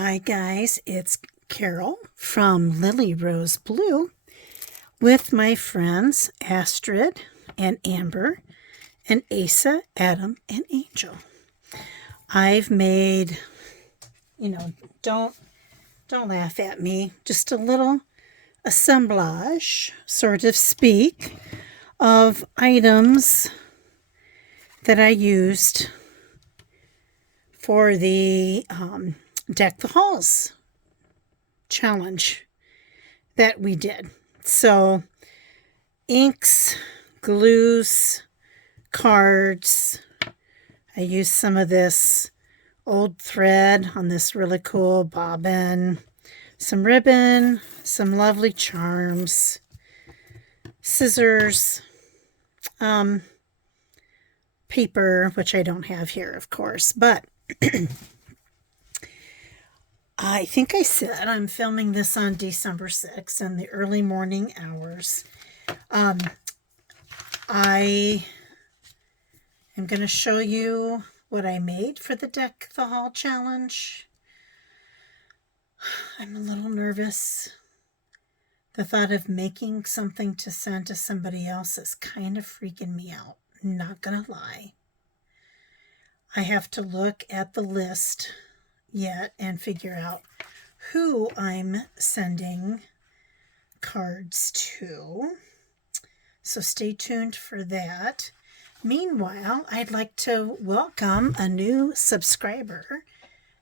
Hi guys, it's Carol from Lily Rose Blue with my friends Astrid and Amber and Asa, Adam, and Angel. I've made, you know, don't laugh at me, just a little assemblage, sort of speak, of items that I used for the Deck the Halls challenge that we did. So, inks, glues, cards. I used some of this old thread on this really cool bobbin, some ribbon, some lovely charms, scissors, paper, which I don't have here, of course, but I think I said I'm filming this on December 6th in the early morning hours. I am going to show you what I made for the Deck the Hall challenge. I'm a little nervous. The thought of making something to send to somebody else is kind of freaking me out. Not going to lie. I have to look at the list yet and figure out who I'm sending cards to. So stay tuned for that. Meanwhile, I'd like to welcome a new subscriber,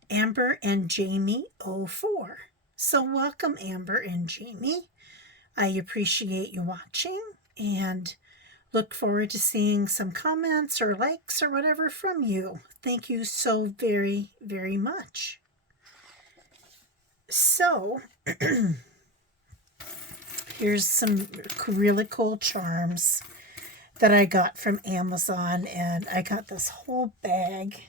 Amber and Jamie 04. So welcome, Amber and Jamie. I appreciate you watching and look forward to seeing some comments or likes or whatever from you. Thank you so very, very much. So, here's some really cool charms that I got from Amazon, and I got this whole bag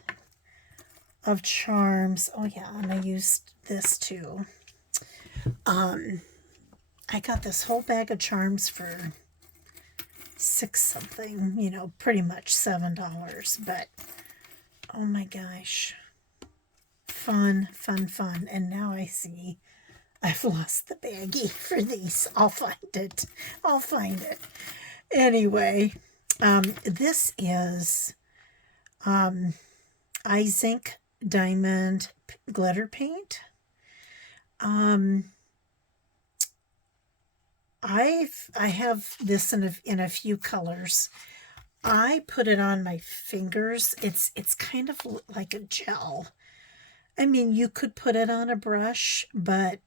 of charms. Oh yeah, and I used this too. I got this whole bag of charms for $6 something, pretty much $7, but oh my gosh, fun. And now I see I've lost the baggie for these. I'll find it. Anyway, this is iZink Diamond Glitter Paint. I have this in a few colors. I put it on my fingers. It's kind of like a gel. I mean, you could put it on a brush, but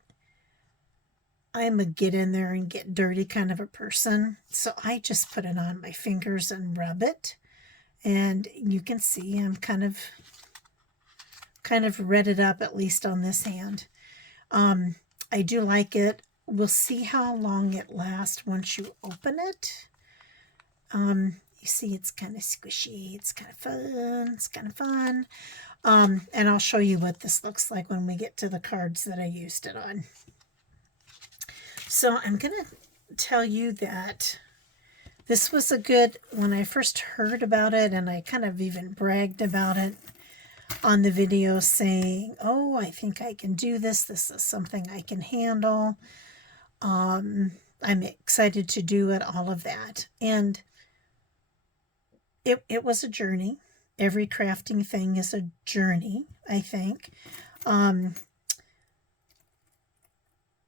I'm a get in there and get dirty kind of a person. So I just put it on my fingers and rub it. And you can see I'm kind of redded up, at least on this hand. I do like it. We'll see how long it lasts once you open it. You see it's kind of squishy. It's kind of fun. And I'll show you what this looks like when we get to the cards that I used it on. So I'm going to tell you that this was when I first heard about it, and I kind of even bragged about it on the video saying, oh, I think I can do this. This is something I can handle. I'm excited to do it, all of that. And it was a journey. Every crafting thing is a journey, I think.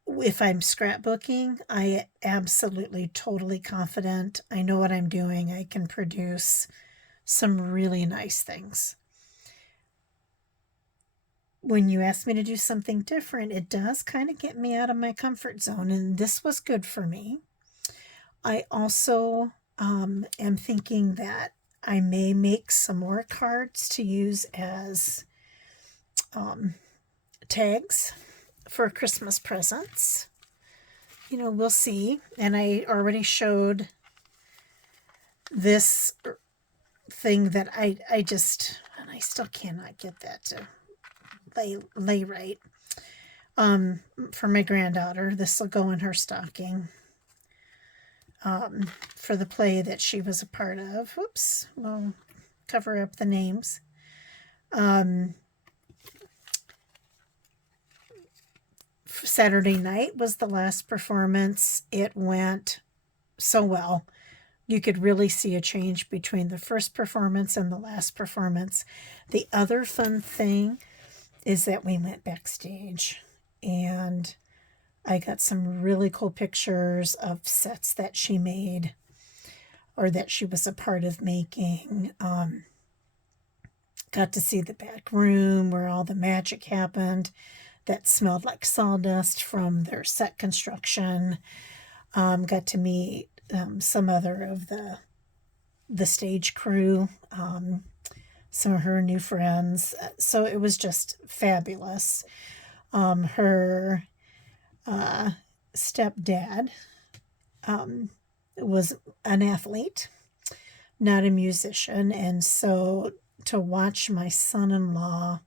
If I'm scrapbooking, I absolutely, totally confident. I know what I'm doing. I can produce some really nice things. When you ask me to do something different, it does kind of get me out of my comfort zone, and this was good for me. I also am thinking that I may make some more cards to use as tags for Christmas presents. We'll see. And I already showed this thing that I still cannot get that to lay right. For my granddaughter, this will go in her stocking. For the play that she was a part of. Whoops, we'll cover up the names. Saturday night was the last performance. It went so well. You could really see a change between the first performance and the last performance. The other fun thing is that we went backstage, and I got some really cool pictures of sets that she made or that she was a part of making. Got to see the back room where all the magic happened that smelled like sawdust from their set construction. Got to meet some other of the stage crew, some of her new friends. So it was just fabulous. Her stepdad was an athlete, not a musician, and so to watch my son-in-law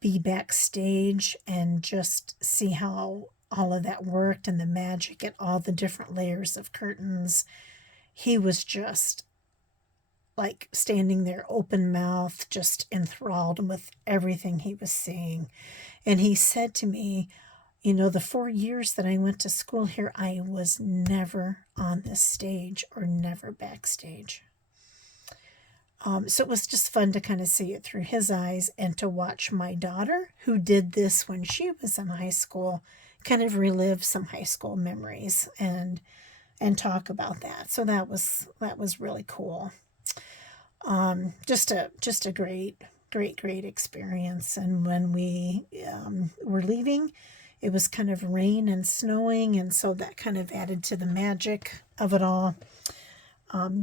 be backstage and just see how all of that worked and the magic and all the different layers of curtains, he was just like standing there open mouth, just enthralled with everything he was seeing. And he said to me, you know, the 4 years that I went to school here, I was never on this stage or never backstage. So it was just fun to kind of see it through his eyes and to watch my daughter, who did this when she was in high school, kind of relive some high school memories and talk about that. So that was really cool. Just a great experience. And when we were leaving, it was kind of rain and snowing, and so that kind of added to the magic of it all.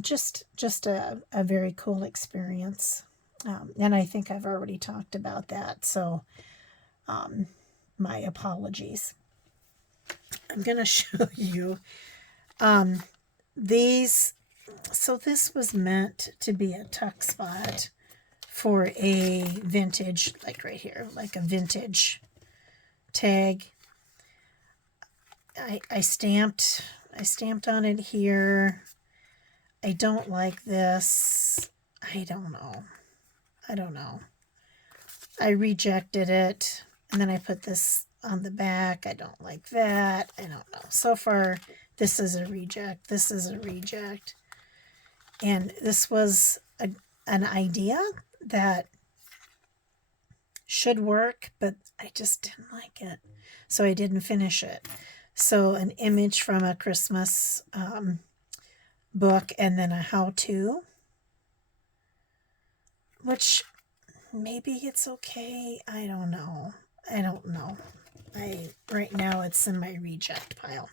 Just a very cool experience. And I think I've already talked about that, so my apologies. I'm going to show you these. So this was meant to be a tuck spot for a vintage, like right here, like a vintage tag. I stamped on it here. I don't like this. I don't know. I rejected it, and then I put this on the back. I don't like that. I don't know. So far, this is a reject. This is a reject. And this was an idea that should work, but I just didn't like it. So I didn't finish it. So an image from a Christmas book, and then a how-to, which maybe it's okay. I don't know. Right now it's in my reject pile.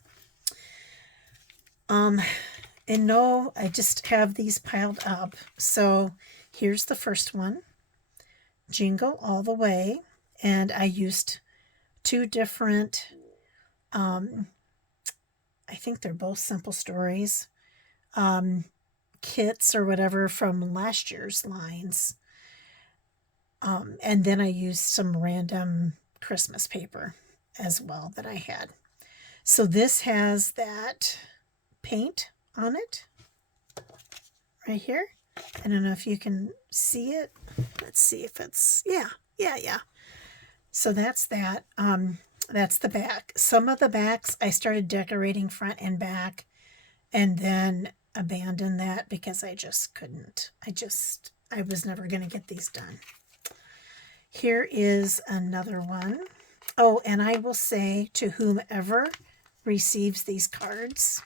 And no, I just have these piled up. So here's the first one, Jingle All the Way, and I used two different, I think they're both Simple Stories, kits or whatever from last year's lines. And then I used some random Christmas paper as well that I had. So this has that paint on it right here. I don't know if you can see it. Let's see if it's, yeah. So that's that. That's the back. Some of the backs I started decorating front and back, and then abandoned that because I just couldn't. I was never going to get these done. Here is another one. Oh, and I will say to whomever receives these cards,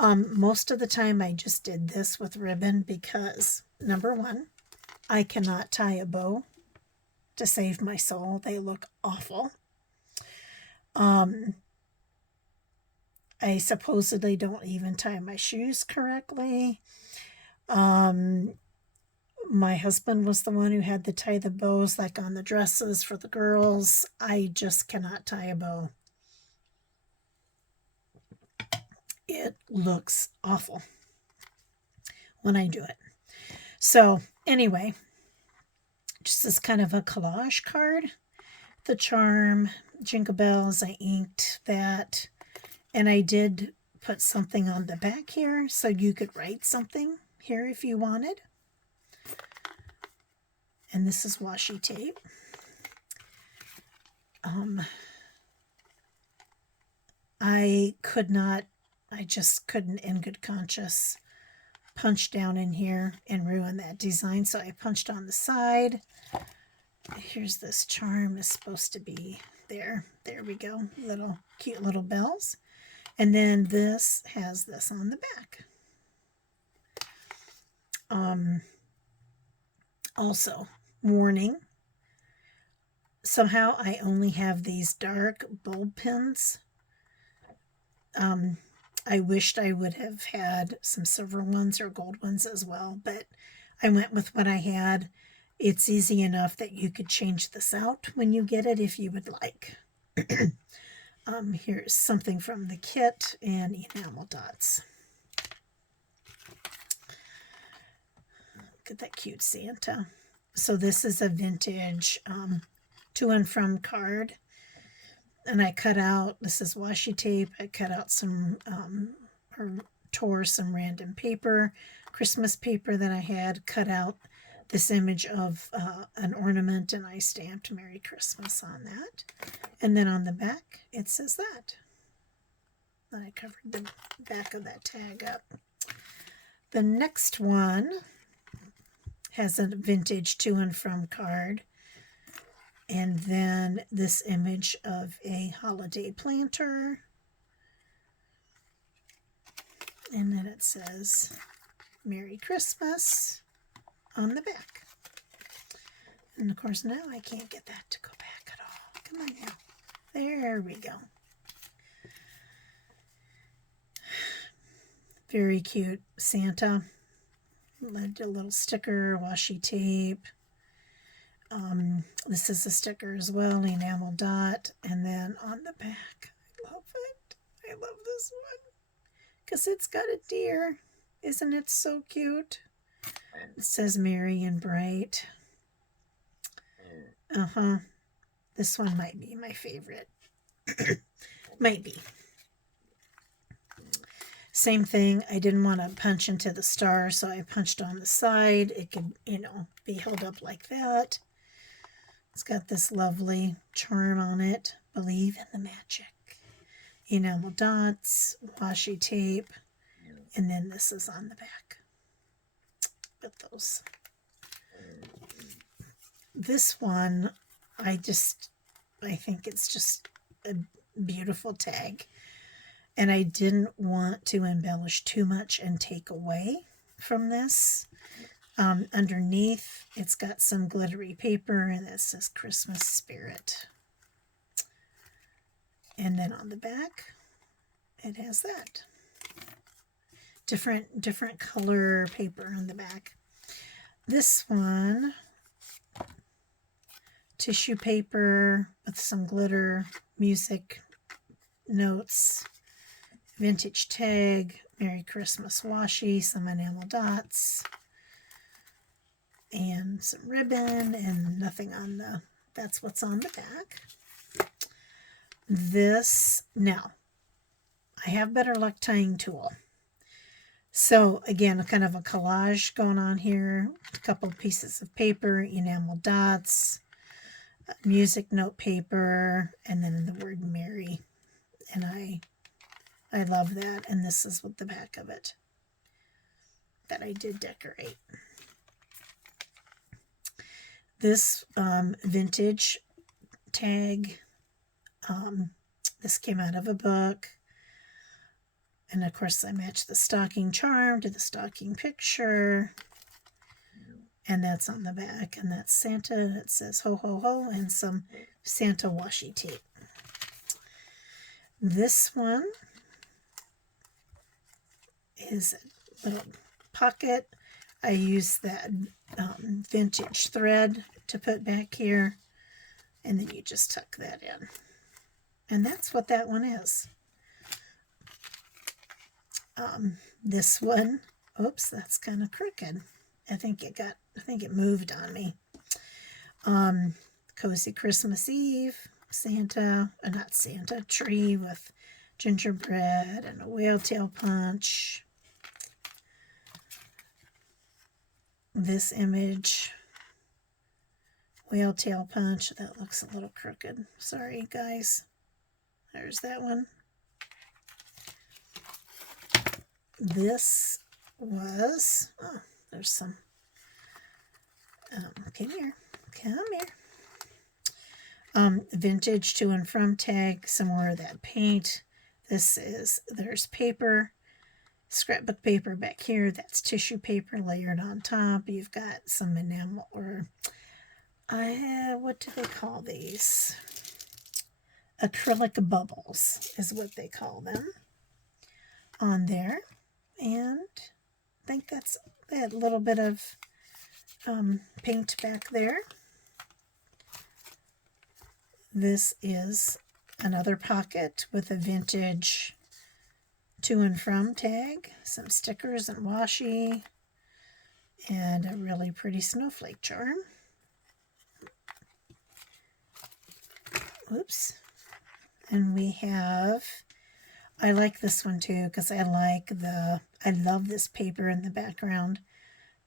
most of the time I just did this with ribbon because, number one, I cannot tie a bow to save my soul. They look awful. I supposedly don't even tie my shoes correctly. My husband was the one who had to tie the bows, like on the dresses for the girls. I just cannot tie a bow. It looks awful when I do it. So anyway, just as kind of a collage card. The charm, Jingle Bells, I inked that. And I did put something on the back here so you could write something here if you wanted. And this is washi tape. I just couldn't in good conscience punch down in here and ruin that design. So I punched on the side. Here's this charm is supposed to be there. There we go. Little cute little bells. And then this has this on the back. Also, warning. Somehow I only have these dark bulb pins. I wished I would have had some silver ones or gold ones as well, but I went with what I had. It's easy enough that you could change this out when you get it if you would like. Here's something from the kit and enamel dots. Look at that cute Santa. So this is a vintage to and from card. And I cut out, this is washi tape. I cut out some, or tore some random paper, Christmas paper that I had, cut out this image of an ornament, and I stamped Merry Christmas on that. And then on the back, it says that. Then I covered the back of that tag up. The next one has a vintage to and from card. And then this image of a holiday planter. And then it says Merry Christmas on the back. And of course now I can't get that to go back at all. Come on now. There we go. Very cute Santa. A little sticker, washi tape. This is a sticker as well, enamel dot. And then on the back, I love it. I love this one because it's got a deer. Isn't it so cute? It says merry and bright. This one might be my favorite. Might be. Same thing. I didn't want to punch into the star, so I punched on the side. It could, be held up like that. It's got this lovely charm on it. Believe in the magic. Enamel dots, washi tape, and then this is on the back. With those. This one, I think it's just a beautiful tag. And I didn't want to embellish too much and take away from this. Underneath, it's got some glittery paper, and it says Christmas Spirit. And then on the back, it has that. Different color paper on the back. This one, tissue paper with some glitter, music notes, vintage tag, Merry Christmas washi, some enamel dots, and some ribbon, and nothing on the, that's what's on the back. This, now, I have better luck tying tool. So again, kind of a collage going on here, a couple pieces of paper, enamel dots, music note paper, and then the word Merry. And I love that, and this is what the back of it that I did decorate. This vintage tag, this came out of a book, and of course I matched the stocking charm to the stocking picture, and that's on the back, and that's Santa. It says ho ho ho, and some Santa washi tape. This one is a little pocket. I used that vintage thread to put back here, and then you just tuck that in. And that's what that one is. This one, oops, that's kind of crooked. I think it moved on me. Cozy Christmas Eve, Santa, not Santa, tree with gingerbread and a whale tail punch. This image, whale tail punch, that looks a little crooked. Sorry, guys. There's that one. this was, oh, there's some, come here, vintage to and from tag, some more of that paint. There's paper, scrapbook paper back here. That's tissue paper layered on top. You've got some enamel, or what do they call these? Acrylic bubbles is what they call them on there. And I think that's a little bit of paint back there. This is another pocket with a vintage to and from tag, some stickers and washi, and a really pretty snowflake charm. Oops. And we have, I like this one too because I love this paper in the background,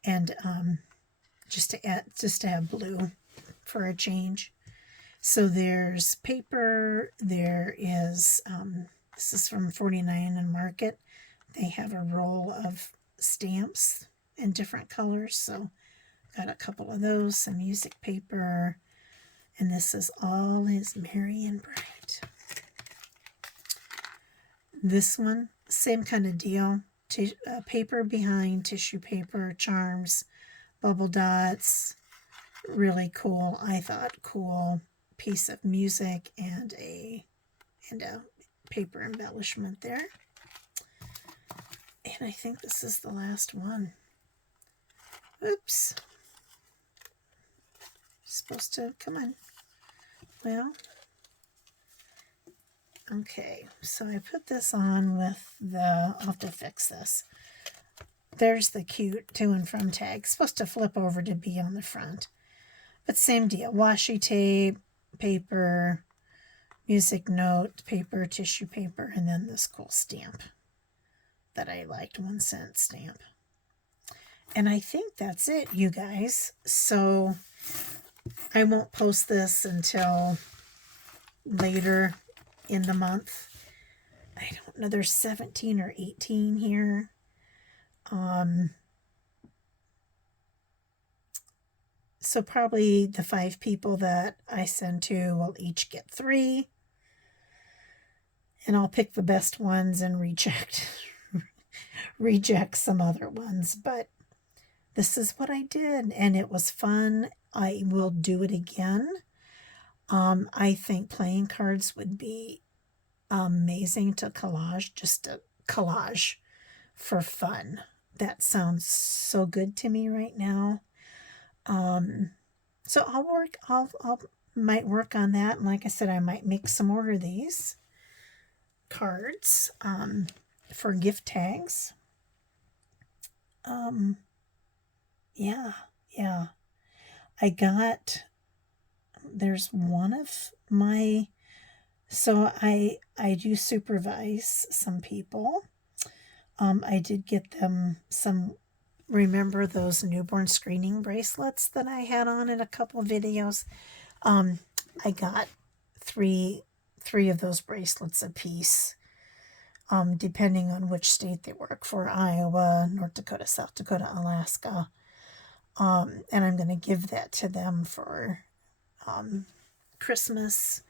and just to have blue for a change. So there's paper, there is, this is from 49 and Market. They have a roll of stamps in different colors, so got a couple of those, some music paper, and this is All Is Merry and Bright. This one, same kind of deal, paper behind, tissue paper, charms, bubble dots, really cool, I thought, cool piece of music and a paper embellishment there. And I think this is the last one. Oops. Supposed to, come on. Well, okay, so I put this on with I'll have to fix this. There's the cute to and from tag. Supposed to flip over to be on the front. But same deal, washi tape, paper, music note, paper, tissue paper, and then this cool stamp that I liked, 1-cent stamp. And I think that's it, you guys. So I won't post this until later in the month. I don't know, there's 17 or 18 here. So probably the 5 people that I send to will each get 3. And I'll pick the best ones and reject some other ones. But this is what I did, and it was fun. I will do it again. I think playing cards would be amazing to collage, just a collage for fun. That sounds so good to me right now. So I'll might work on that. And like I said, I might make some more of these cards, for gift tags. Yeah. There's one of my, so I do supervise some people. I did get them some, remember those newborn screening bracelets that I had on in a couple of videos? I got three of those bracelets a piece, depending on which state they work for, Iowa, North Dakota, South Dakota, Alaska. And I'm going to give that to them for Christmas.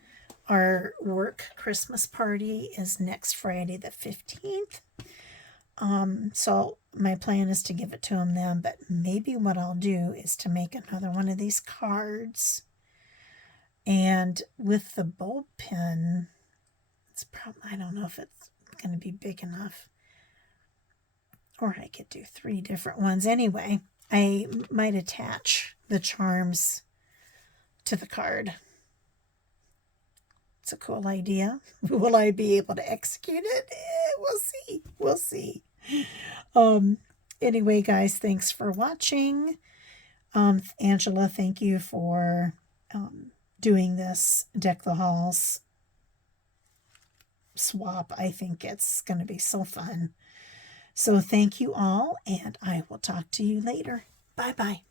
Our work Christmas party is next Friday the 15th. So my plan is to give it to them then, but maybe what I'll do is to make another one of these cards. And with the bulb pin, it's probably, I don't know if it's going to be big enough. Or I could do 3 different ones. Anyway, I might attach the charms to the card. It's a cool idea. Will I be able to execute it? We'll see. Anyway, guys, thanks for watching. Angela, thank you for doing this Deck the Halls swap. I think it's going to be so fun. So thank you all, and I will talk to you later. Bye-bye.